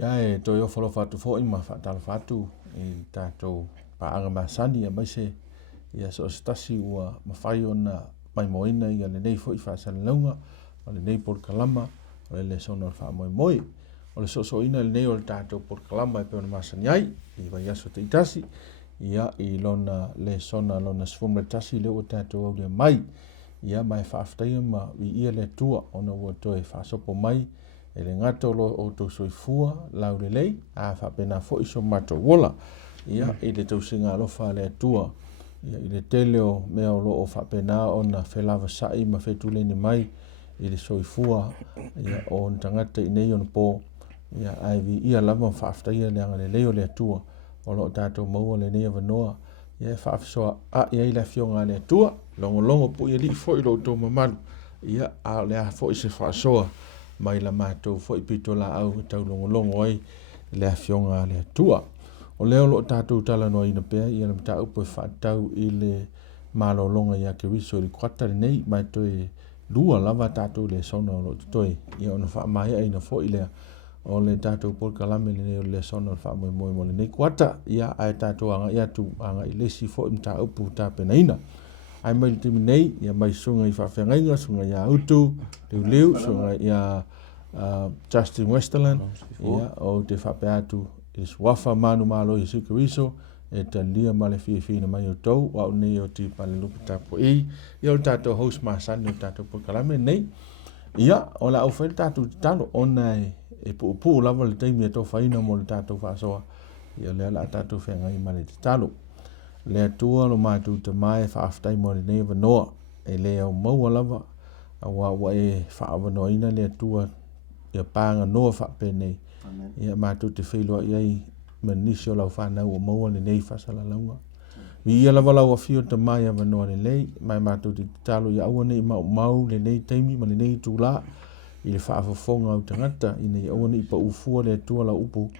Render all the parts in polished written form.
e to yo folo fatu fo ima fatal fatu e tato pa anga masani e mai se ia so stasi ua mawhai ona mai moina ia le nei fo i whaasalunga o le nei por kalama o le Lesona o wha moi o le so ina le nei o le tato por kalama e peona masani ai i vai aso te itasi ia i lona Lesona lona sfumre tasi le o tato au le mai ia mai whaaftaia ma i ia le tua ona ua toe whaasopo mai e le ngato lo o to soifua lau le lei a whapena fo iso mato wola ia i le tausinga alofa le tua ia i le tele o mea o lo o whapena o na whelava sai ma whetule ni mai i le soifua ia o ntangata i nei on po ia aivi ia lama whaaftaia le anga le leo le tua o lo tato maua le nei avanoa ia whaafsoa a ia i la fionga le tua longo pu ia li fo i lo to mamalu ia a le a fo i se whaasoa mai la mātou fo i pito la au tau longo ai le a fionga le tua o leo lo tātou tala no ina pēr i ana mta upo e whaatau i le malolonga i a ke wiso i kwata nei mai toi lua lava tātou le sona o lo toi i ona wha mai a ina fo i lea o le tātou pol kalame le neo le sona o wha moi mo le nei kwata i a ai tātou anga i atu anga i lesi fo i mta upo tā pena ina ai mai timi nei ia mai sunga i whawhengainga sunga i a utu leu sunga i a Justin Westerland ia o te whapeatu i swafa manu malo i sikariso e ta lia male fina mai o tau wa o nei o ti pale lupi tapo i o tato host masani o tato pokalame nei ia o la au whaile tato talo ona e pu lava le teimi e to whaina mo le tato whasoa ia lea la tato whengai male te talo lea tua lo mātu te mai whaaftai mo le nei vanoa e lea o maua lava a wa e whaavanoa ina lea tua ia panga noa whapene ia mātou te wheilua iai manisio lau whanau o maua le nei whasala launga. Ia lava lau a fio te mai a wanoa le lei, mai mātou te talo ia aua nei mau le nei teimi ma le nei tūla i le whaafafonga au tangata i nei aua nei pa ufua le tua la upu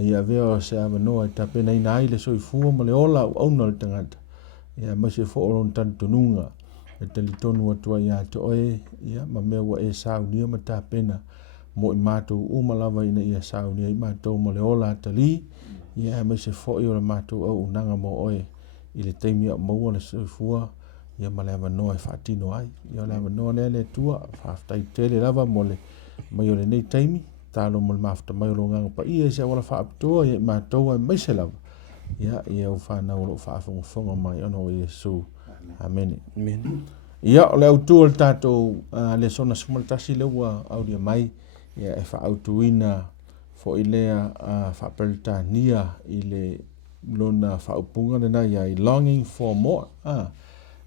ia vea se a wanoa i tapena ina ai le soifua ma le ola au auna le tangata. Ia masi e whoolon tantonunga e tali tonu atua ia te oe ia ma mea wa e saunia ma tapena mo i mātou umalawa ina ia saunia i mātou mo le ola atali ia mai se fōi o le mātou au unanga mo oe i le teimi a maua le soifua ia ma le avanoa e whaatino ai ia le avanoa lea le tua whaaftai tele lava mo le mai o le nei teimi talo mo le mafta mai o lo nganga pa ia se wala whaapitoa ia i mātou ai mai se lava ia u whanau lo whaafonga mai ono o Iesu amen ia o le autu o le tātou Lesona sumaltasi le ua au dia mai ia e whaautuina fo i lea whaapelitania i le lona whaupunga le na ia i longing for more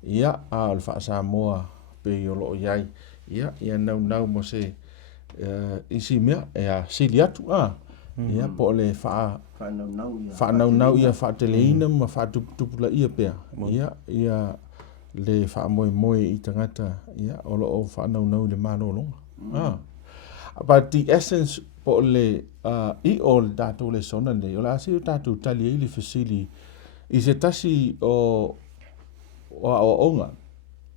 ia o le whaasa moa pe i o loo iai ia nau mo se isi mea e a sili atu ia po le Faanaunau ia Faateleina ma Faatupula ia pea ia le whaamoe i tangata ia o loo Faanaunau le malolonga but the essence po le i o le tātou Lesona le o le asi o tātou tali i le fasili i se tasi o onga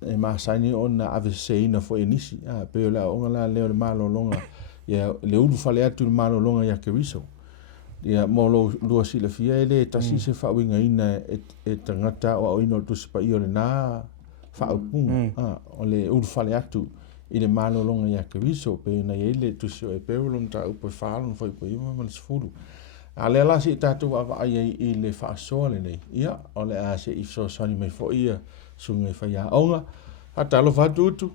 e maasani o na aveseina fo e nisi pe o le onga la leo le malolonga ia le ulu fale atu le malolonga ia keriso ia mo lo lua sila fia e le tasi se whawinga ina e tangata o ino tusipa i o le nā whaupunga o le ulu fale atu i le malolonga ia keriso pe na ia le tusio e peulon ta upo whaalon fo ipo ima ma le sifuru a le ala si tātou awa ai i le whaasoa le nei ia o le a se ifso sani mai fo ia sunga i whaia onga a talo whatu utu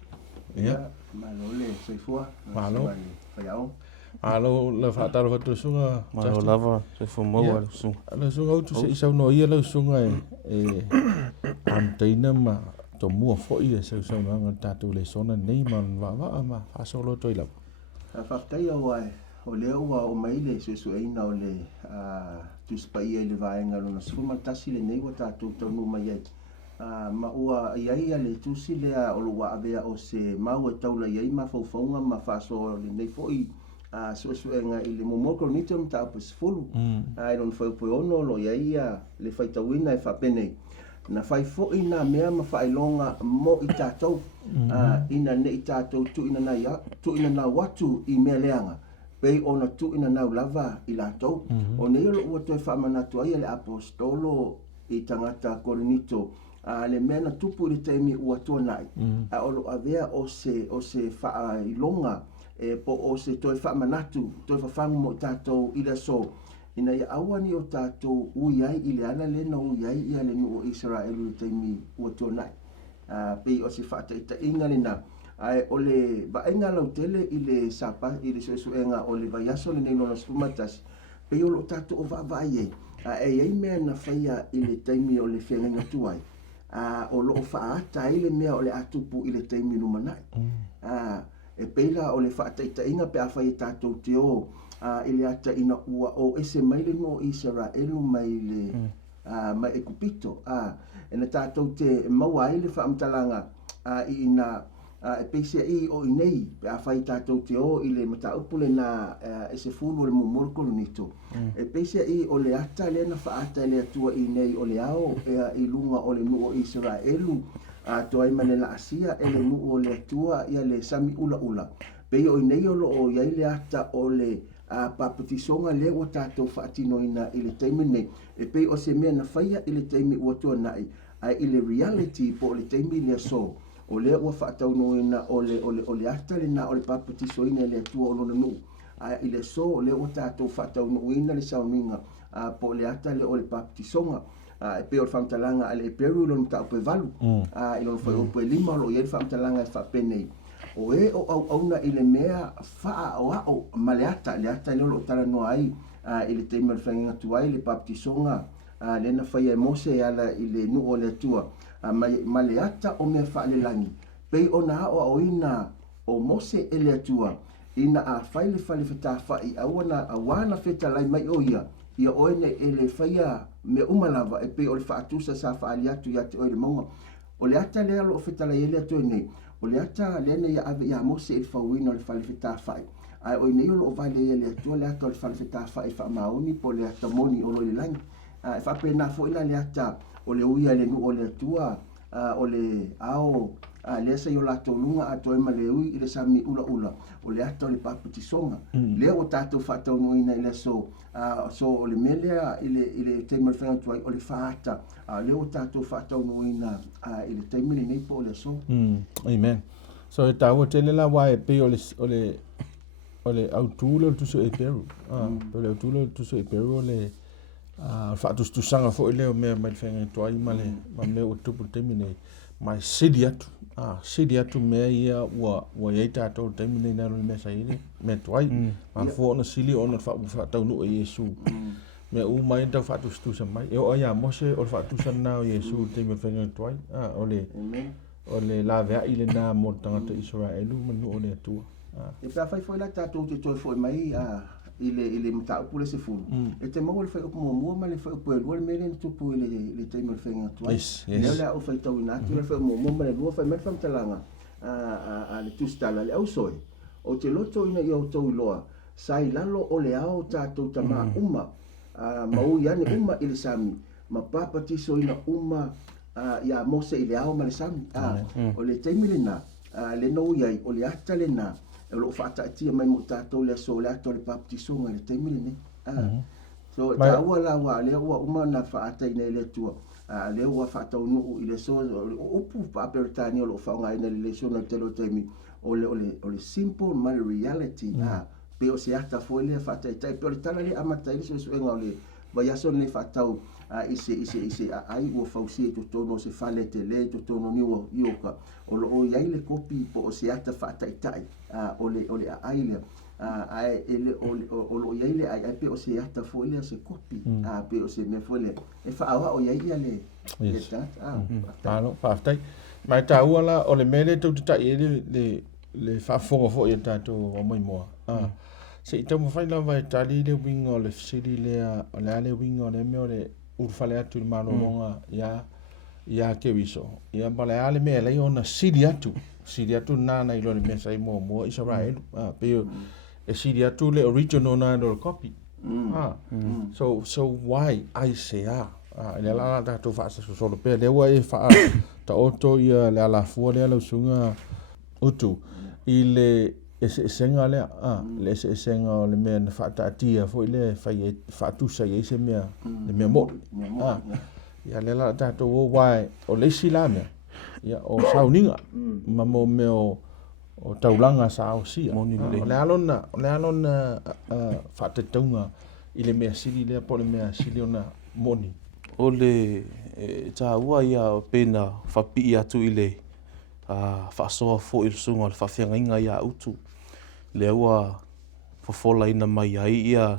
ia malo le soifua malo whaia onga alo le whaatalo whatu sunga malo lava soifua maua sunga le sunga utu se isau no ia lau sunga e amteina ma to mua fo ia se usau no tātou Lesona nei ma ma whaasolo toi lau whaftai au ai o leo ua o maile suesueina o le tuspaia i le vaenga lona sumatasi le nei wa tātou taunu mai ai ma ua iai le tusi lea o lua avea o se mau e taula iai ma faufaunga ma whaaso le nei foi suesuenga i le momokronita mta apasifulu ai lona whaupoi ono lo iai le whaitawina e whapenei na fai fo ina mea ma fai longa mo i tātou ina ne i tātou tu ina na watu i mea leanga pei ona tu'ina nau lava i latou o nei o lo ua toe fa'amanatu ai le apostolo i tangata Korinito le mea na tupu i le taimi ua tuana'i a o lo avea o se fa'ailonga po o se toe fa'amanatu toe fafangu mo i tātou i le so ina ia aua ni o tātou ui ai i le ala lena ui ai ia le nu o Israelu le taimi ua tuana'i pei o se fa'ataʻitaʻiga lena ae o le va'aiga lautele i le sapa i le suʻesuʻega o le vaiaso lenei lona sumatasi pei o lo'o tatou o va'ava'ai ai e ai mea na faia i le taimi o le feagaiga tuai o lo'o fa'aata ai le mea o le atupu i le taimi lumana'i e peila o le fa'ataʻitaʻiga pe a fai e tatou te o i le ataʻina ua o ese mai le nuu o Isaraelu mai le mai e kupito e na tātou te maua ai le whaamatalaga i ina e peisia i o i nei pe a whai tātou te o i le mataupu le na e se fulu le mumuru kolonito e peisia i o le ata le na whaata le atua i nei o le ao i lunga o le nuu o Israelu to ai mane la asia e le nuu o le atua ia le sami ula ula pe o i nei o lo o iai le ata o le papatisonga le o tātou whaatinoina i le taimi nei e pei o se mea na whaia i le taimi ua tuana'i ai i le reality po le taimi le so o le ua whaataunoina o le ata le na o le papatisoina le atua o lona nuu i le so o le ua tātou whaataunoina le sauninga po le ata le o le papatisonga e pei o le whamatalaga a le e peru i lona mataupe valu i lona whai upe lima o lo iei le whamatalaga e whapenei o e o auna i le mea faa o ao ma le ata le lo tala noa ai i le teima le whainga tuai le papatisonga le na whaia e mose e ala i le nu o le atua ma le ata o mea wha le langi pei o na o ina o mose e le atua ina a whai le whale whata whai awana awana wheta lai mai o ia oene e le whaia me umalava e pei o le whaatusa sa whaali atu ia te o le maunga o le ata le alo o wheta lai ele atu nei o le ata lena ia ave ia mose e whauina o le whale wheta whai ai o nei o lo vale ia le atua le ata o le whale wheta whai whaamaoni po le ata moni o lo le langi e whapena fo ila le ata o le uia le nu o le atua o le ao le sa yo lato lunga ato e male ui i le sami ula ula o le ata o le papatisonga le o tatou whaataunoina i le so o le melea i le teima le whenga tuai o le whaata le o tatou whaataunoina i le teima le nei po o le so amen so e tau tele la wa e pe o le autule o tuso e peru o le autule o tuso e peru o le whaatus sanga fo leo mea mai whenga tuai ma le o tupu teimi nei mai sidi atu mea ia ua iei tātou teimi nei naro mea sa ile mea tuai ma fo ona sili ona whaataunu o Iesu mea u mai tau whaatus tusa mai e o ia mose o whaatusa na o Iesu teimi whenga tuai o le lavea ile na mo tangata Israelu manu o le atua e pia fai foi la tātou te toi foi mai ile mataupu le se fulu e te mau le fai upu mua ma le fai upu e lua le mele tupu le teima le whenga tuai leo le au fai tau inatu le fai mua ma le lua fai mele whamtalanga le tustala le au soe o te loto ina i au tau iloa sai lalo o le ao tātou tama uma mau iane uma i le sami ma papatiso ina uma ia mose i le ao ma le sami o le teimi le na le nou iai o le ata le na e lo whaataatia mai mo tātou le aso le ato le papatisonga le teimi le ne so ta ua la ua le ua uma na whaatai nei le tua le ua whaatau nuu i le so upu paperitani o lo whaonga ina le Lesona te lo teimi o le simple ma le reality pe o se ata foi le whaataitai pe o le tala le amatai le suenga o le vaiaso ne whaatau ise ai ua fausi to tono se fale te le to tono ni o ioka o lo o iai le kopi po o se ata whaataitai o le ai le ai ele o lo iai le ai pe o se ata foi le se kopi pe o se me foi le e whaawa o iai le palo whaatai mai ta uala o le mele tau te tai le whaafonga fo i tātou o mai moa se i tau mawhai lawa e tali le winga o le fisiri o le ale winga o le mea o le urfale atu le malolonga ia ke wiso ia bale ale mea lei ona siri atu nana i lore mea sai mua Israel pe e siri atu le original na le copy so why I say le ala tātou whaasa solo pe le ua e wha ta oto ia le ala fua le ala usunga utu i le senga le le senga o le mea na whaataatia fo le whaatusa i se mea le mea mo ia le la tātou o wai o leisi la mea ia o sauninga ma mo mea o taulanga sa o sia o le alona whaatataunga i le mea sili le po le mea sili ona moni o le tā ua ia o pēna whapi atu i le whaasoa fo i sunga o le whawhiangainga ia utu le ua fofola ina mai ai ia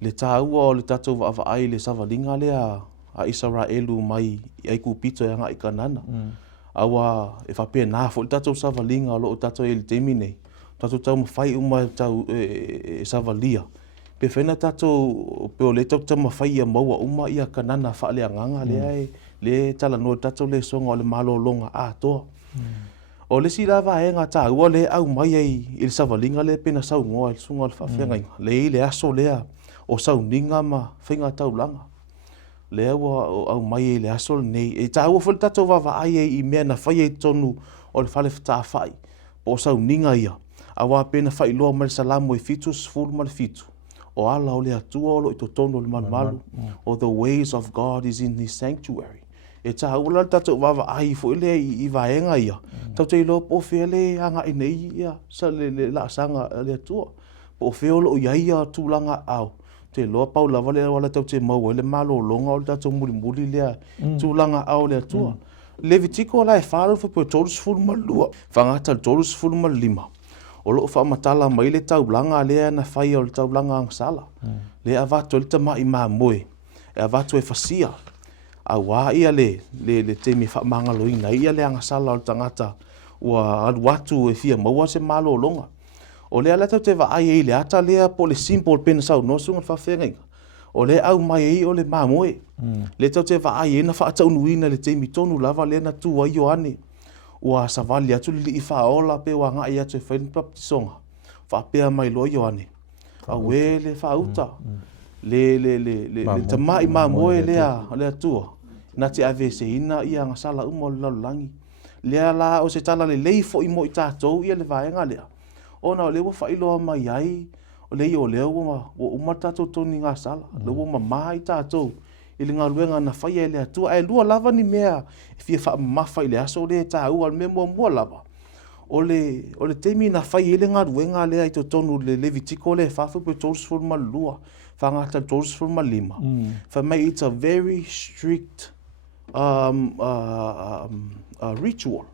le tā ua o le tatou waawai le savalinga lea a Israelu mai i aiku pito ia ngai kanana awa e whapea nā fo le tatou savalinga o lo o tatou e le temi nei tatou tau mawhai uma tau savalia pe whena tatou pe o le tatou mawhai ia maua uma ia kanana whaale anganga le tala no tatou le songa o le malo longa a toa o le si lava e ngā tā ua le au mai ai i le savalinga le pena sau ngoa i le sunga o le whawhiangainga le i le aso lea o sau ninga ma whainga taulanga le ua au mai ai le aso le nei e tā ua whale tatou wawa ai i mea na whai ai tonu o le whale whata whai o sau ninga ia awa pena whai loa ma le salamu e fitu sfulu ma le fitu o ala o le atua o lo i to tono le malu o the ways of God is in his sanctuary e tā ula tatou wawa ai fo ile i vaenga ia tau te ilo po fele anga i nei ia sa le la sanga le atua po feolo ia ia tulanga au te loa pau lava le wala tau te mau le malo longa o tatou muri le tulanga au le atua Levitiko la e whāru whapu tolus fulu malua whangata tolus fulu malima o loo whamatala mai le taulanga lea na whai o le taulanga angsala le avatu le tama i maa moe e avatu e whasia a wā ia le temi whamanga loina ia le angsala o le tangata ua aluatu e fia maua se malo longa o lea lata te waai e le ata lea po le simple pena sau nosunga whawhenga o le au mai ei o le maa moe le tau te waai e na whaataunuina le temi tonu lava le na tua i o ane ua savali atu li i whaola pe wa ngai atu e whain papisonga whapea mai lo i o ane a we le whauta le tamai maa moe lea tua na te ave se ina ia ngasala umo le lalulangi lea la o se tala le leifo i mo i tātou ia le vaenga lea ona o le wa whailoa mai ai o le i o leo o umatatou toni ngā sala le wa mamā i tātou i le ngā luenga na whaia le atua e lua lava ni mea e fia wha mawha i le aso le tā ua le mea mua lava o le temi na whaia i le ngā luenga lea i to tonu le Levitiko le whawhu pe tolsful ma lua whangata tolsful ma lima whamai it's a very strict ritual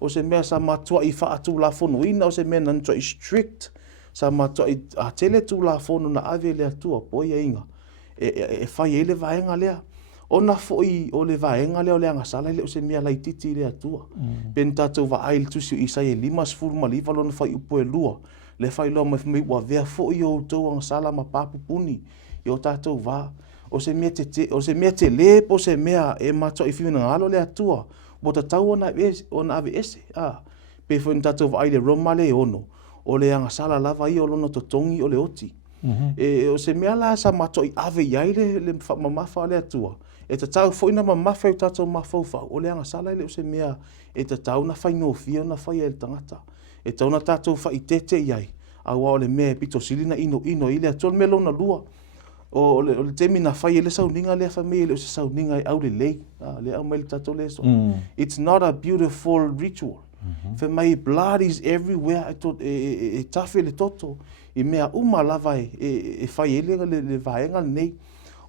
o se mea sa matua i whaatu la fono ina o se mea nantua i strict sa matua i tele tu la fono na ave le atua po ia inga e whai e le vaenga lea o na foi o le vaenga lea o le angasala le o se mea lai titi le atua pen tatou va ail tusi i sai e limas furu ma liva lona whai upo e lua le whai loa mai ua vea foi o tau angasala ma papupuni i o tatou va o se mea te le po se mea e matua i whiuna ngalo le atua bo ta tau ona ave ese pe foi tatou va aile roma le ono o le angasala lava i o lona totongi o le oti o se mea la sa mato i ave iai le mamafa le atua e ta tau foi na mamafa i tatou mafaufa o le angasala le o se mea e ta tau na whai ngofia na whai e le tangata e tau na tatou whai tete iai a wa o le mea pito silina ino i le atua le mea lona lua o le temi na whai e le sauninga le whamea le o se sauninga i au le lei le au mai le tatou le so it's not a beautiful ritual my blood is everywhere e tafe le toto i mea uma lava e whai ele le vaenga nei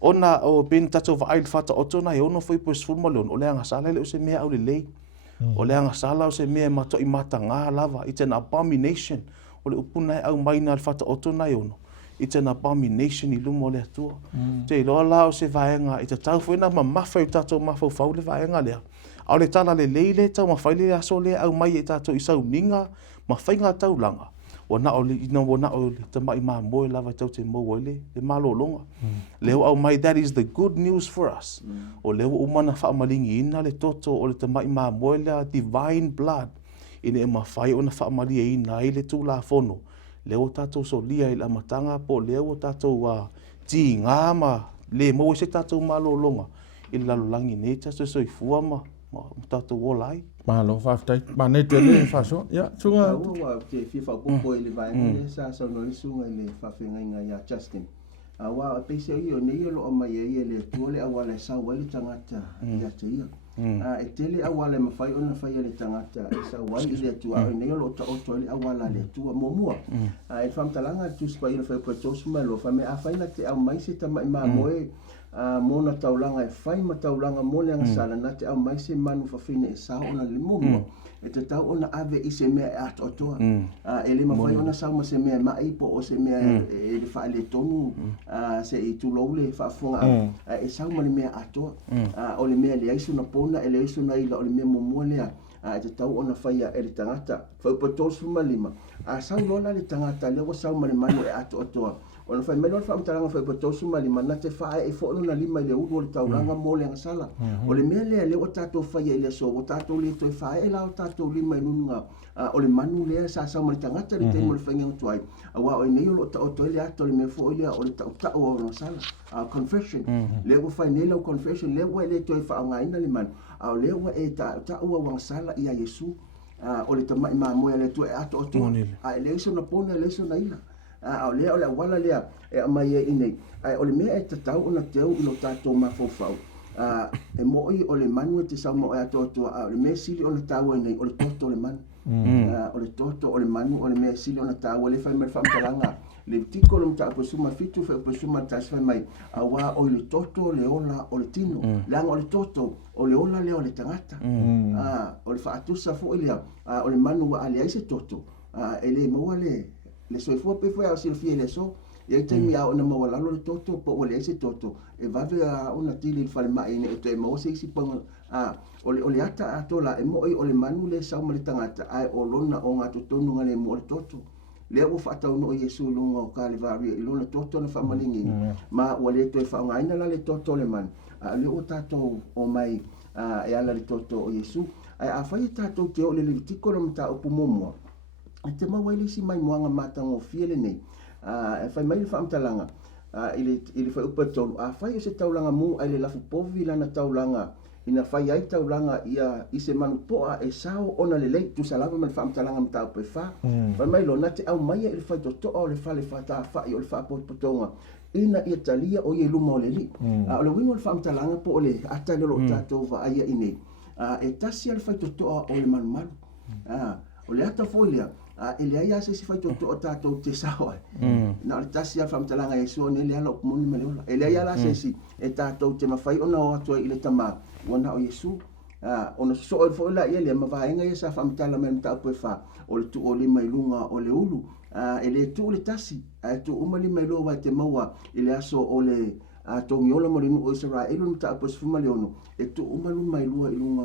ona o ben tatou va ail fata o tona e ono foi po sfulma leon o le angasala le o se mea au le lei o le angasala o se mea mato i matanga lava it's an abomination o le upuna au maina le fata o tona e ono it's an abomination i lumo le atua te loa la o se vaenga i tatau foi na mamafa i tatou mafau le vaenga lea au le tala le leile tau mawhai le aso le au mai e tātou i sauninga mawhai ngā taulanga o na o le tamai maa moe lava tau te mau le malo longa leo au mai that is the good news for us o leo umana whaamalingi ina le toto o le tamai maa moe le divine blood ina e mawhai o na whaamali ina i le tū la fono leo tātou so lia i la matanga po leo tātou ti ngā ma le mau se tātou malo longa i le lalolangi ne tātou so i fuama tātou o lai Mahalo whaftai. Mane te le whaso. Ia, tunga. Ua te whiwha popo le vaenga le sa no le sunga le whawhenga ia Justin. Wa pese i o nei lo mai e le tuole awale sa wale tangata ia te ia. E tele awale mawhai ona whai le tangata e sa wale le tua o nei lo ta o toile awala le tua momua. E whamtalanga tu spai le whai patosu mai lo whame a whaina te au mai se tamai maa moe mona taulanga e whai ma taulanga mone anga sala na te au mai se manu whawhine e sa ona le momua. E te tau ona ave i se mea e ato toa. E le mawhai ona sau ma se mea mai po o se mea e le wha le tonu se i tulou le whaafonga e sau ma le mea atoa. O le mea le aisu na pona e le aisu na ila o le mea momua lea. E te tau ona whaia e le tangata. Whaupatosu ma lima. Sau lola le tangata lewa sau ma le manu e ato toa. O na whai mele o le whaamtaranga whaupatosu ma lima na te whae e whono na lima i le uru o le tauranga mo le angasala. O le mea lea leo tātou whaia i le so o tātou le toi whae e lao tātou lima i nunga o le manu lea sa sau ma le tangata le teimo le whainga o tuai. Wa o nei o lo o toi le ato le mea fo i lea o le tau tau o na sala. Confession. Leo whai nela o confession leo wa le toi whaonga ina le manu. O leo wa e tau o wangsala i a Yesu. O le tamai maa moea le tu e ato o tua. E leo so na pona leo so na ila. O lea o le wala lea e mai e inei. O le mea e tatau o na teo i lo tātou mafofau. E moi o le manu e te sau mo e ato atua. O le mea sili o na tau e nei o le toto o le manu. O le toto o le manu o le mea sili o na tau e le whai mai whamtaranga. Le tiko lo mta apasuma fitu whai apasuma taswai mai. A wā o le toto, le ola, o le tino. Leanga o le toto, o le ola lea o le tangata. O le whaatusa fo i lea. O le manu wa alea se toto. E le maua le soifua pe foi a silfia le so e te mi a ona mo lalo le toto po o le ese toto e va ve a ona tili fale mai ne te mo se si pon o le ata atola e mo o le manu le sa mo le tangata ai o lona o nga tonu nga le mo le toto le o fa tau no Yesu lunga o Calvary i lona toto na famalingi ma o le to fa nga ina la le toto le man le o tato o mai e ala le toto o Yesu ai a fa tato te o le tiko lo mta o pumomo te mawai si mai moanga matanga o fiele nei. E fai mai le whaamtalanga. Ili fai upa tolu. Fai o se taulanga mu ai le lafu povi lana taulanga. Ina fai ai taulanga ia i se manu poa e sao ona le lei. Tu salava man whaamtalanga mta upe wha. Fai mai lo nate au mai ili fai totoa o le wha le whata whai o le wha potonga. Ina ia talia o ye luma o le li. O le wino le whaamtalanga po o le atale lo tatou wa aia inei. E tasi al fai totoa o le manu manu. O le ata foilia. Ele ai ase si fai toto o tātou te sawa. Na le tasi a whamtalanga e so ne le ala o kumuni me leola. Ele ai ala se si e tātou te mawhai ona o atua i le tama wana o Yesu. Ona so o fo la ele ma vaenga e sa whamtala me mta upe wha. O le tu o le mai lunga o le ulu. Ele tu o le tasi. Tu umali mai loa te maua. Ele aso o le tongi ola mo le nu o Israel mta upe sfuma leono. E tu umalu mai lua i lunga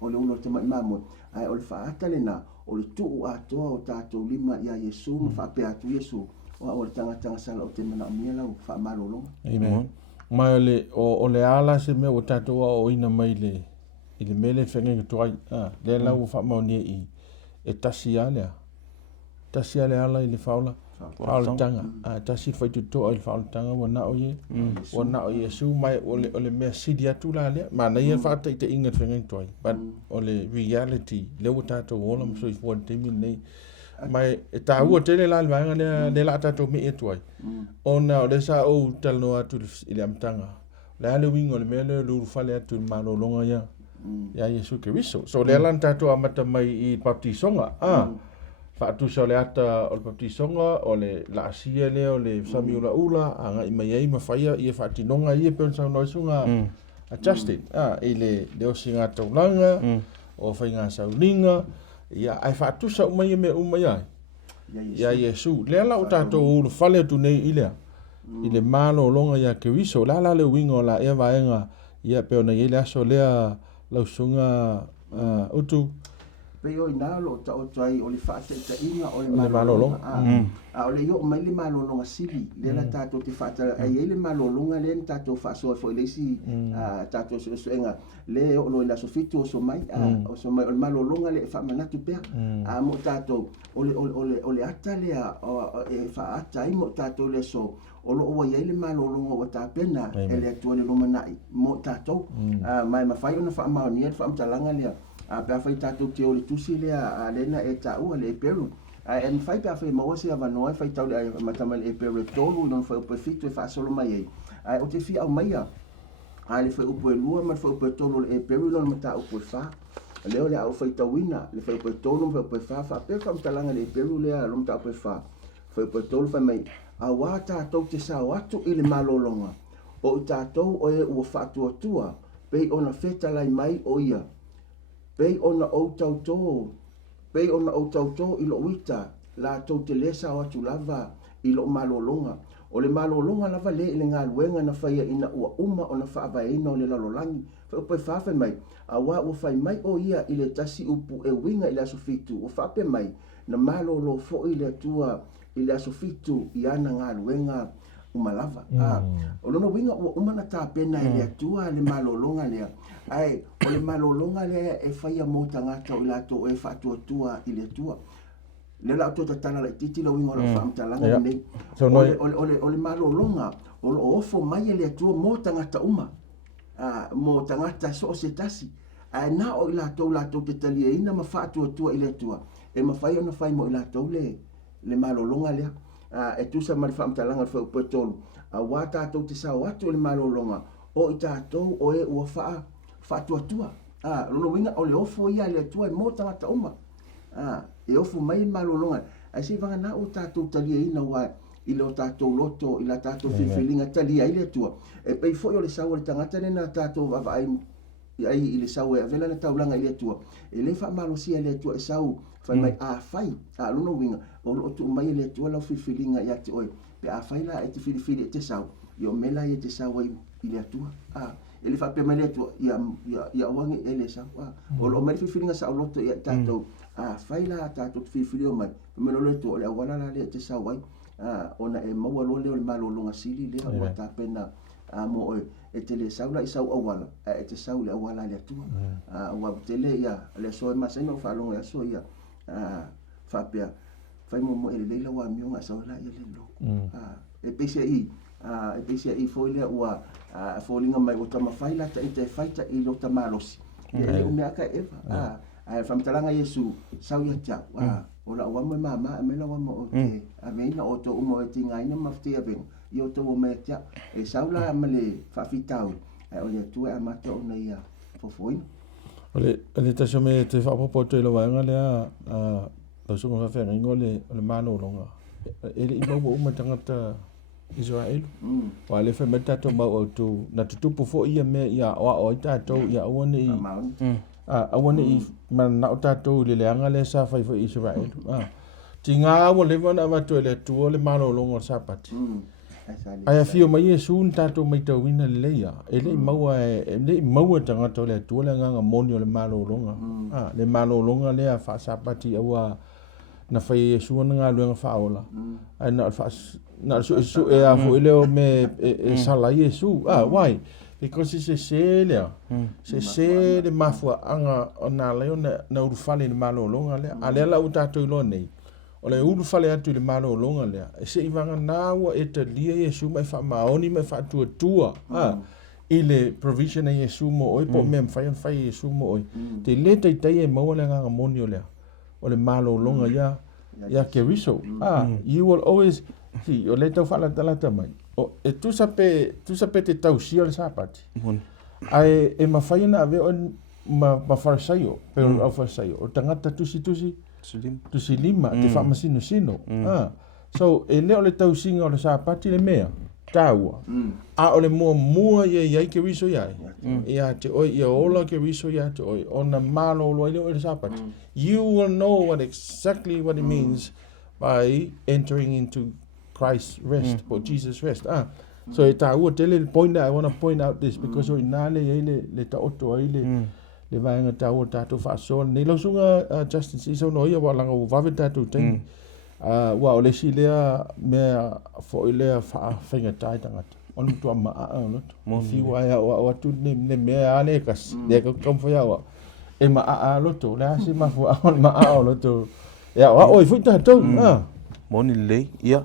o le ulu o te mai mamo. O le Faateleina. O le tuu atoa o tātou lima ia Yesu ma whape atu Yesu o le tangata sala o te mana o mia lau whaamalolonga. Amen. Mai o le ala se mea o tātou o ina mai i le mele whengenga tuai. Le lau whaamaonia i e tasi alea. Tasi alea ala i le whaola. Whaola tanga. Tasi whaitutoa i le whaola tanga wana o ye. Wana o Yesu mai o le mea sidi atu la alea. Ma nei e whaata i te ingat whengenga tuai. But o le reality leo tātou ola mso i fuan temi nei. Mai e tā ua tele la alwaanga le la tātou me e tuai. Ona o le sa o talno atu i le amtanga. Le ale wingo le mea le luru fale atu i malolonga ia. Ia Yesu ke wiso. So le alan tātou amata mai i baptisonga. Whaatu sa le ata o le baptisonga o le la asia le o le sami ula ula. Anga i mai ei mawhaia i e whaatinonga i e peon sa noisunga. Justin. I le o singa taulanga. O whainga sauninga. Ia ai whaatusa umai e me umai ai. Ia Yesu. Lea lau tātou ulu whale atu nei i lea. I le malo longa ia ke wiso. La le wingo la ea vaenga. Ia peona i le aso lea lausunga utu. Peo i nalo ta o tai o le whaate ta inga o le malolonga. O le yo mai le malolonga sili. Le la tātou te whaata. Ai le malolonga le tātou whaasoa fo le si tātou suenga. Le o lo la sofitu o so mai. O so mai o le malolonga le whaamanatu pea. Mo tātou o le ata lea e whaata i mo tātou le so. O lo o ia le malolonga o tā pena. E le atua le romanai. Mo tātou. Mai mawhai ona whaamaunia le whaamtalanga lea. pe fai tatou te o le tusi lea lena e taua le peru e mafai pe fai maua se avanoa fai tau le matama le peru e tolu non fai upe fitu e faasolo mai ai o te fi au maia le fai upe lua ma le fai upe tolu le peru non mata upe fa leo le au fai tauina le fai upe tolu fai upe fa fa pe kam talanga le peru lea lo mata upe fa fai upe tolu fai mai awa tatou te sa watu i le malolonga o tatou o e ua faatua tua pei ona feta lai mai o ia pei ona o tauto i lo wita la tau te lesa o atu lava i lo malolonga o le malolonga lava le i le ngā luenga na whaia ina ua uma o na whaawaina o le lalolangi whai upe whawhai mai a wā ua whai mai o ia i le tasi upu e winga i le asofitu ua whape mai na malolo fo i le atua i le asofitu i ana ngā luenga umalava o lono winga ua umana tāpena i le atua le malolonga lea ai o le malolonga lea e whaia mo tangata o i lato e whaatuatua i le atua le la to tala la titi lo winga o le whaamtalanga nei o le malolonga o lo ofo mai le atua mo tangata uma mo tangata so se tasi ai na o i lato te talia ina ma whaatuatua i le atua e ma whai ona whai mo i lato le malolonga lea e tusa ma le whaamtalanga whai upe tolu a wā tātou te sao atu o le malolonga o i tātou o e ua whaatuatua lono winga o le ofo ia le atua e mo tangata uma e ofu mai malolonga ai se vanga na o tātou talia ina wa i lo tātou loto i la tātou whiwhilinga talia i le atua e pei fo i o le sau le tangata nena tātou vava ai i le sau e avela na taulanga i le atua e le wha malosia i le atua e sau whai mai a whai lono winga o lo tu mai i le atua lau whiwhilinga i ate oi pe a whai la e te whiwhili e te sau i o mela i te sau i le atua e le whape mai le atua i a wangi e le sau o lo mai whiwhilinga sa o loto i tātou whai la tātou whiwhili o mai me lo le tu o le awala la le te sau ai ona e maua lo le o le malolonga sili le o tāpena mo oi e te le sau la i sau awala e te sau le awala le atua ua tele ia le so e maseno whalonga e so ia whapea whai mo e le leila wa mionga sau la i le lo e pesia i foi le ua fōlinga mai o tama whaila ta i te whaita i lo tamalosi e le umeaka eva whamtalanga Yesu sau ia tau o la wamo e mama e mela wamo o te aveina o to umo e tingaina maftea venga i o to o mea tia e sau la amale whawhitau o le atua e amata o na ia fofoina o le taso me te whapopoto i lo wanga lea la sunga whawhenga ingo le malolonga e le imaua uma tangata Israel wa le fe meta to ma o tu na tupu fo ia me ia o ita to ia one i one i man na ta to le anga le sa fa fo Israel tinga o le vana ma to le tu le malo longo sapati ai fio mai Yesu ta to mai to wina le ia e le maua tanga to le tu le nga monio le malo longa le malo longa le fa sapati awa na fa Yesu nga luenga fa ola ai na fa na so e a fo leo me sala Yesu why because se le mafua anga ona le na urufale ni malo longa le ale la uta to lo nei o le urufale atu le malo longa le se ivanga na wa etalia Yesu mai fa maoni mai fa tua ile provision e Yesu mo oi po mem fa Yesu mo oi te le tai e mo le nga monio le o le malo longa ya ke riso you will always si o le tau fala talata mai o e tu sape te tau sia le sapati ai e mawhai na ave o ma farisaio pero au farisaio o tangata tusi lima te whamasino sino so e leo le tau singa o le sapati le mea taua a o le mua iai ke riso iai ia te oi ia ola ke riso ia te oi ona malo loa leo le sapati you will know exactly what it means by entering into Christ's rest, but Jesus rest. So it's a little point that I want to point out this because so inale le ta otto le vainga ta o tato fa so ne lo sunga Justin so no ia wala ngo vavita tu ting wa ole si le me fo ile fa finga tai tanga on tu ma no fi wa tu ne me ale kas de ko kom fo ya wa e ma loto la si ma fo ma loto ya wa oi fu ta to moni le ia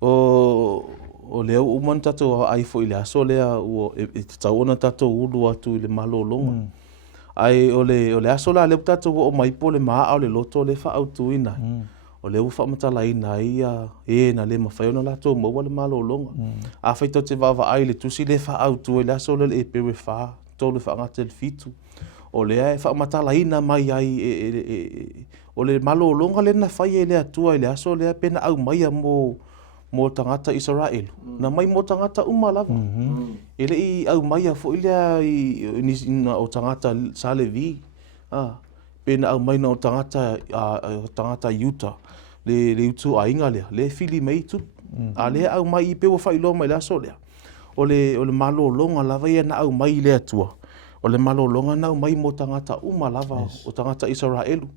o leo uman tato ai fo ile aso lea o e te tauona tato ulu atu i le malolonga Ai o le aso la le tātou o mai po le maa au le loto le whaautuina. O le ufa matalaina ia na le mawhaiona la tō maua le malolonga. A whaitau te wawa ai le tusi le whaautu le aso le e pewe wha, tō le whaangata le fitu. O le ai whaamatalaina mai ai o le malolonga le na whai e le atua le aso le pena au mai mo tangata Israel. Na mai mo tangata umalava. Ele I au mai a fo ilea o tangata Salevi. Pena au mai na o tangata Utah. Le utu a inga lea. Le fili mei tu. A lea au mai I pewa whailoa mai le aso lea. O le malolonga lava ia na au mai le atua. O le malolonga na au mai mo tangata umalava o tangata Israelu.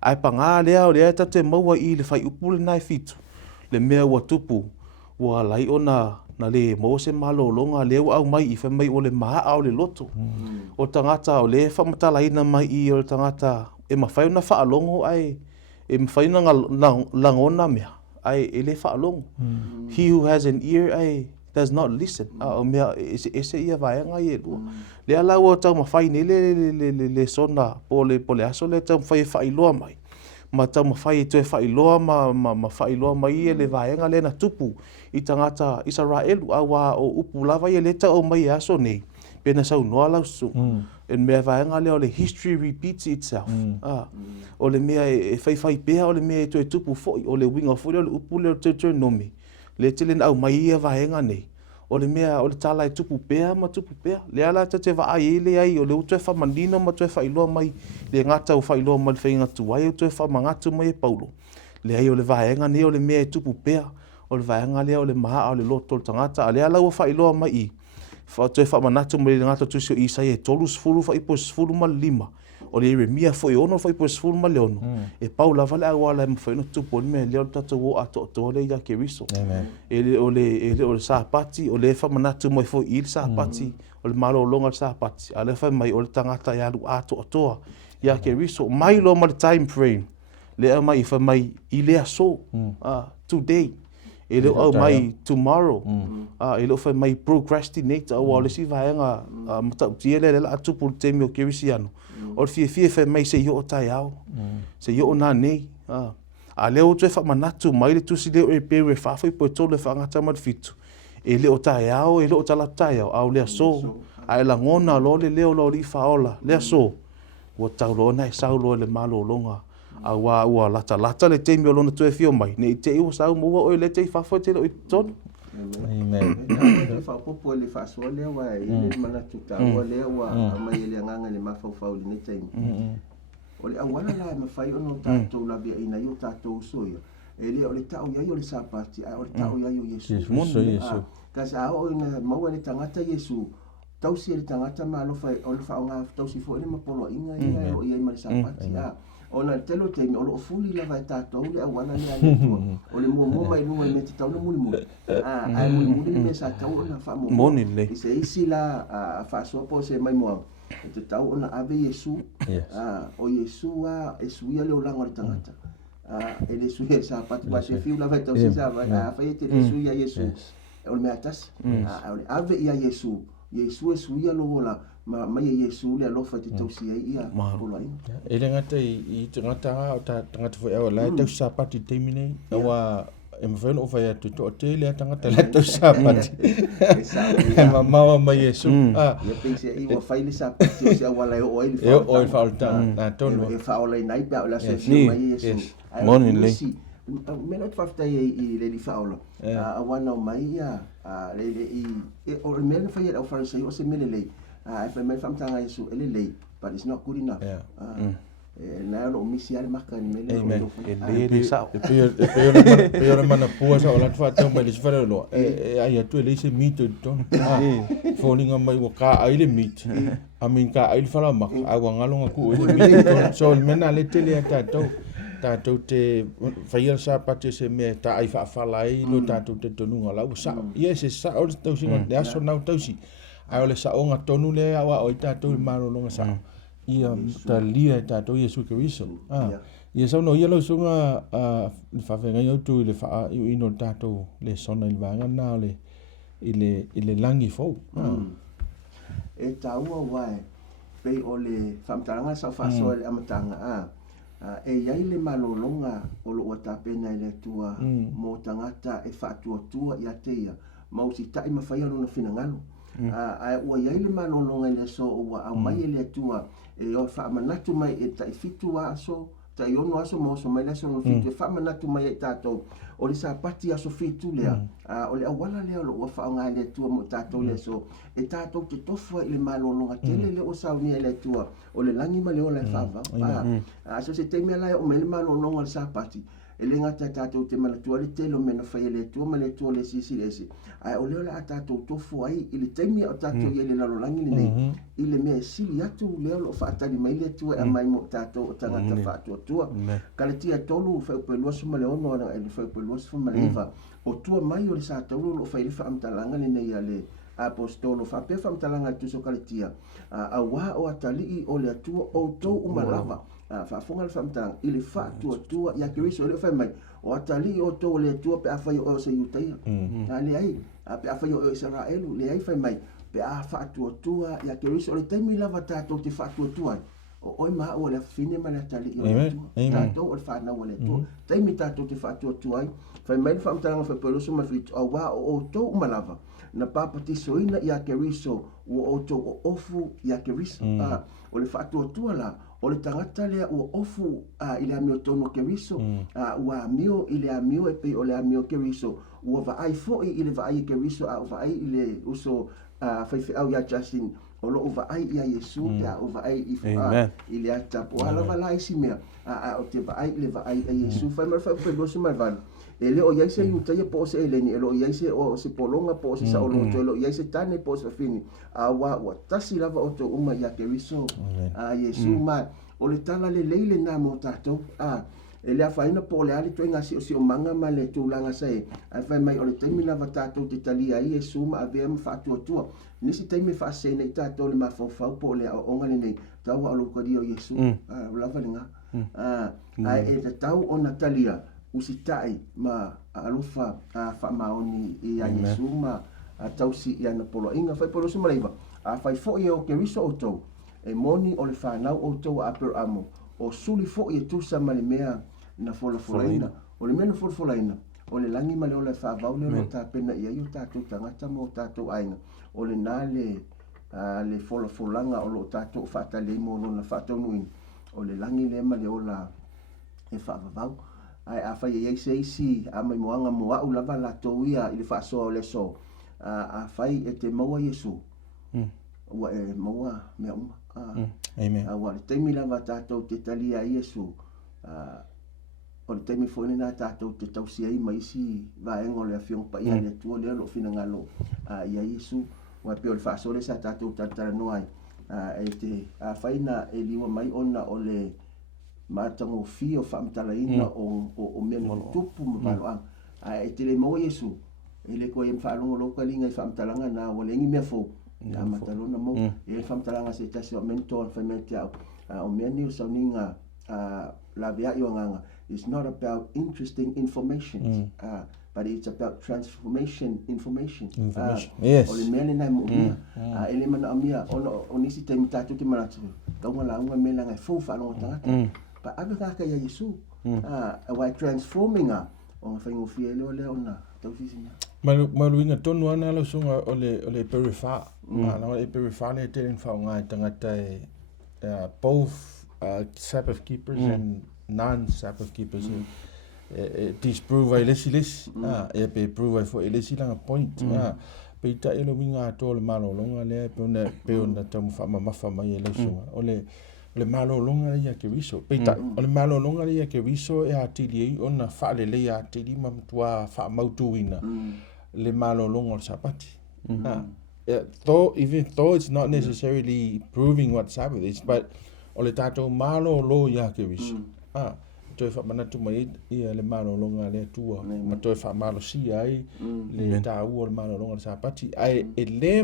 Ai panga lea o lea tate maua I le whai upule nai fitu. Le mea ua tupu, ua lai o na le mo se malolonga leo au mai I whamai o le maa au le loto. O tangata o le whamatalaina mai I o le tangata e mawhai na whaalongo ai, e mawhai na langona mea, ai e le whaalongo. He who has an ear ai does not listen. O mea ese ia vaenga I e lua. Lea lau o tau mawhai ne le sona po le aso le tau mawhai whailoa mai. Ma tau mawhai tue whailoa ma whailoa mai e le vaenga le na tupu I tangata Israelu awa o upu lava I le tau mai aso nei. Pena sau noa lau su. En mea vaenga le o le history repeats itself. O le mea e whai pēha o le mea e tue tupu foi. O le winga foi o le upu le o te nomi. Le te le au mai e vaenga nei. O le mea o le tala e tupu pēha ma tupu pēha. Le ala te wa ai ele ai o le utue whamanino ma tue whailoa mai. Le ngata o whailoa mai le whainga tuai o tue whamangatu mai e paulo. Le ai o le vaenga nei o le mea e tupu pēha. O le vaenga lea o le maha o le loto le tangata. A le ala o whailoa mai I. Tue whamanatu mai le ngata tusi o Isai e tolu sfuru whaipo sfuru ma lima. O le Jeremia foi ono whaipo sfuru ma leono. E paula vale awala e mwhaino tupu o le mea leo tatu o ato toa le ia ke riso. Ele o le sāpati, o le whamanatu mai foi I le sāpati, o le malo longa le sāpati. A le whai mai o le tangata ia lu ato toa ia ke riso. Mai lo ma le time frame. Le mai I whai mai I le aso. Today. Ele o mai tomorrow. Ele o whai mai procrastinate. O le si vaenga matau tia le la atupu le temi o ke risiano. O le fie whai mai se yo o tai au. Se yo o nā nei. A leo tue whamanatu mai le tusi leo e pewe whawhai po e tole whangata ma le fitu. E leo tai au, e leo tala tai au. Au lea so. A e la ngona lo le leo lo li whaola. Lea so. Ua tau lo na e sau lo le malo longa. A ua lata le temi o lona tue fio mai. Ne I te iwa sau mua o le te I whawhai te leo I tonu. Amen. Le whapopo le whasoa lea wa e le manatu tāua lea wa mai e le anganga le mawhauwhau le netaimu. O le awana la e mawhai ono tātou la bia ina I o tātou soia. E le o le tau iai o le sāpati, o le tau iai o Yesu. Kasi a o ina maua le tangata Yesu, tausi e le tangata ma alofa o le whaonga tausi fo ele mapolo inga ia o iai ma le sāpati. Ona telo temi o lo fuli la vai tātou le awana le aletua. O le mua mai lunga I me te tau na muli. Ai muli me sa tau o na whamo. Moni le. I se isi la whaasua po se mai moa. E te tau o na ave Yesu. O Yesu e suia le o langa le tangata. E le suia sa pati wa se fiu la vai tau se sa vai. Whai te le suia Yesu. O le mea tas. O le ave ia Yesu. Yesu e suia lo la. Mai e Yesu le alofa te tausi ai ia polo ai. E le ngata I te ngata o ta tangata foi awa lai tau sāpati teimi nei. Awa e mawhaino o whai atu to te le tangata le tau sāpati. E maua mai Yesu. Ia pense I wa whai le sāpati o se awala e o ai le whaolta. E o i whaolta nā tonu. E whaolai nai pia o la se fiu mai Yesu. Moni le. Mena te whaftai I le li whaola. A wana o mai ia. O le mele whai e au wharisai o se mele lei. If I make something I so late, but it's not good enough. Na lo misi ale maka ni mele. Amen. Ele sa. Pe mana pua sa ola fa tau mai le sfera lo. Ai atu le se mito ton. Foninga mai o ka ai le mit. Amin ka ai fala mak. Ai wa ngalonga ku le mit. So mena le tele ata tātou te whaia sāpate se mea tā ai whaafalai lo tātou te tonunga lau sa. Ia se sa o le tausi ngon te aso nau tausi. Ai ole sa onga tonu le awa o I tātou I marolonga sa. Ia ta lia tātou Yesu Keriso. Ia sau no ia lau sunga le whawhengai au tu I le wha I ino tātou le sona I vanga nā I le langi fau. E taua wae pei o le whamtaranga sa whasoa le amatanga e iai le malolonga o lo wata pena i le tua mo tangata e whaatua tua i ateia mausi tai mawhai anu na whinangalo ua iai le malolonga i le so ua au mai i le tua e o whaamanatu mai e tai fitu aso tai ono aso mo so mai le so no fitu e whaamanatu mai e tātou o le sa pati aso fitu lea o le awala lea lo ua whaonga i le tua mo tātou le so e tātou te tofua i le malolonga tele le o saunia i le tua o le langi ma le o le whaava so se teimea lai o me le malolonga le sa pati e le ngata tātou te malatua le telo mena whai le tua ma le tua le sisi le si ai o leo le a tātou tofu ai i le teimea o tātou i le lalolangi le nei i le mea sili atu leo lo whaatari mai le tua e mai mo tātou o tangata whaatua tua ka le tia tolu whaupe luasu ma le ono e le whaupe luasu ma le iwa o tua mai o le sa taulu lo whai le whaamtalanga le nei a le apostolo whapea whaamtalanga tu so ka le tia a wā o atalii o le atua o tau umalava whaafonga le whaamtalanga i le whaatua tua ia kiriso le whai mai o atalii o tau le atua pe a whai o se iutaia le ai pe a whai o Israelu le ai whai mai pe a whaatua tua ia kiriso le taimi lava tātou te whaatua tua o oi maa o le whine ma le atalii o le atua tātou o le whanau o le atua taimi tātou te whaatua tua ai whai mai le whaamtalanga whai peloso ma whitu a wā o tau umalava na papati soina ia keriso ua oto o ofu ia keriso o le whaatua tua la o le tangata lea ua ofu i le amio tono keriso ua amio i le amio e pei o le amio keriso ua vaai fo'i i le vaai keriso a vaai i le uso whaiwhiau ia Justin o lo vaai ia Yesu pe a vaai i le atapu ala vala isi mea o te vaai i le vaai a Yesu whai marwha upe losu mai vana e le o iaise iutaia po se eleni e lo iaise o se polonga po se saoloto e lo iaise tane po se fini a ua tasi lava o to uma ia keriso a Yesu ma o le tala le leile na mo tātou e le awhaina po le ali toi ngasi o si o manga ma le tūlanga sai ai whai mai o le taimi lava tātou te talia i Yesu ma a vea ma whaatua tua nisi taimi whaasene i tātou le mawhauwhau po le o onga le nei tau a lokari o Yesu lava le ngā ai e te tau o Natalia usitai ma alofa whamaoni i a Yesu ma tausi i ana polo inga whai polo sumareiva a whai fo'i o keriso o tau e moni o le whanau o tau a per amo o suli fo'i e tusa ma le mea na Faateleina o le mea na Faateleina o le langi ma le o le whaavau le o tā pena i o tātou tangata mo tātou aina o le nā le Faateleina o lo tātou Faateleina mo no na whaataunuin o le langi le ma le o la e whaavau ai a whai e eise isi a mai moanga moa u lava la tauia i le whaasoa o le so a whai e te maua Yesu ua e maua mea uma a ua le teimi lava tātou te talia i Yesu o le teimi fwene nā tātou te tausia i maisi vaenga o le awhiong pa ia le tua lea lo fina ngalo i a Yesu ua peo le whaasoa le sa tātou tatara noai e te a whai na e liwa mai ona o le matango fi o Faateleina o mena tupu mavalo e te le maua Yesu e le koe mwhaalongo loka linga i Faateleina na walengi mea fo na matalona mo e le Faateleina se tasi o mentor whai mea te au o mea ni o sauninga la vea i o nganga it's not about interesting information but it's about transformation information yes o le mea le nai mo mea e le mana o mea o nisi te mitatu te manatu kaunga la unga mea ngai fau whaalongo tangata pa ave kaka ia Yesu wai transforming o whaingo fia leo na taufisina maluinga tonu ana la sunga o le perifa na le perifa le te whaunga tangata both Sabbath keepers and non-Sabbath keepers disprove ai lesi e pe prove ai for lesi langa point pe ta elo winga to le malolonga le pe ona tamu mafa mai le sunga o le malolonga ia ke viso peita o le malolonga ia ke viso e atili ona fale le ia atili mamtua fa mautuina le malolonga o sapati though it's not necessarily proving what Sabbath is but o le tato malolo ia ke viso toi fa manatu mai ia le malolonga le tua ma toi fa malo si ai le tau o le malolonga o sapati ai e le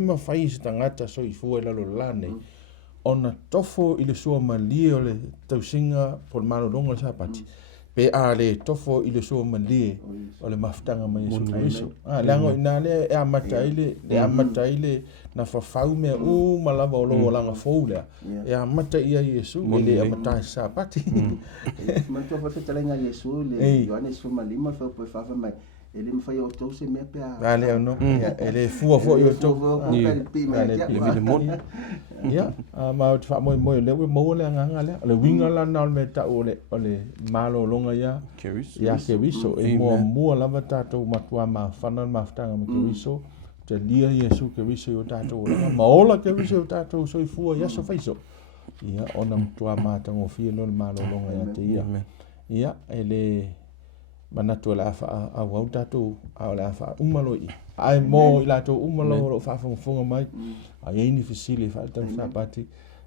mafai se tangata so i fu e lalo lane ona tofo i le sua malia o le tausinga por malolonga o sapati pe a le tofo i le so malie o le mafutanga mai Yesu Kristo lango ina le e amata ile na fafau me o malava o lo langa foule e amata ia Yesu le amata sa pati ma to fa Faateleina Yesu le Yohanes 5 fa po fa mai ele me fai o to se me pe a ale no ele fua fo yo to le vile mon ya ma o fa mo le mo le nga le winga la na me ta o le malo longa ya keriso e mo lava tatou matua ma fana mafutanga ma keriso te lia Yesu keriso yo tatou ma ola keriso yo tatou so i fua ya so faiso ia ona matua ma tango fie lo malo longa ya te ia ele manatu la fa a wau tatou a la fa umaloi ai mo ila to umalo lo fa fonga mai ai ni fisili fa tan fa pati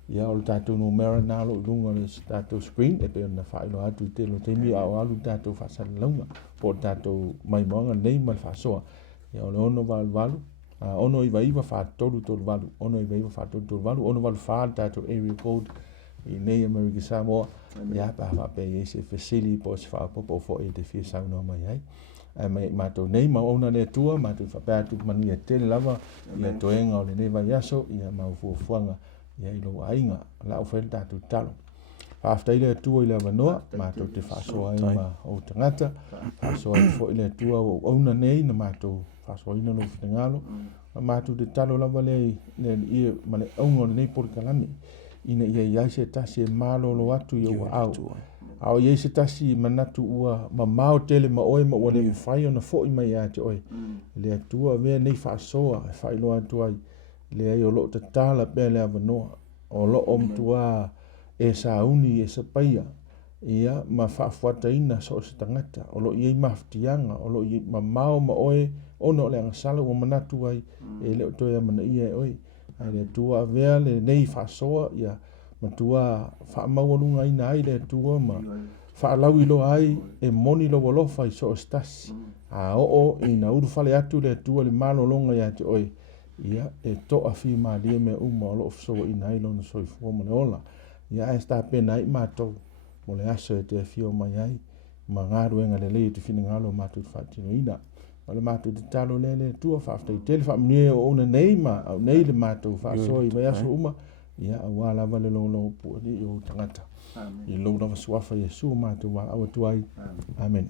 ia o tatou no mera na lo lunga le tatou screen e pe na fa lo atu te lo te mi a alu tatou fa sa longa po tatou mai monga nei mal fa so ia o no valu ono i vai fa tolu valu ono i vai fa tolu valu ono valu fa tatou area code i nei America Samoa ia pa fa pe ese fisili po fa po fo e te fi sa no mai ai mai matou nei ma ona le tua matou fa pa tu mania te lava ia toenga o le nei vai aso ia mau fuanga ia i lo ainga la oferta tu talo after ile tua ile vanoa matou te fa so ai ma o tangata fa so ai fo ile tua o ona nei na matou fa so ina lo fingalo matou te talo lava le ia ma le ongo nei por kalani ina ia se tasi malo lo atu ia au ia se tasi manatu ua mamao tele ma oe ma ua le fai ona fo i mai ate oe le atua vea nei fa soa fai lo atu ai le ai o lo tatala pe le avanoa o lo omtua e sauni e sa paia ia ma fa fuata ina so se tangata o lo ia maftianga o lo ia mamao ma oe ono le angasala o manatu ai e le toia mana ia oe ai tua vea le nei fa soa ia matua fa maulunga ina ai le tua ma fa lawi lo ai e moni lo lo fa so stas a o ina uru fale atu le tua le malo longa ia te oi ia e to afi ma le me uma lo so ina ai lo no so fo mo le ola ia esta pena i mato mo le aso te fio mai ai ma ngaru enga le te fina ngalo matu fa ina o le matu te talo le tua fa after tele fa mne o na nei ma o nei le matu fa so i mai aso uma ia wala vale lo pu ni o tangata i lo na swafa Yesu matu wa au tuai amen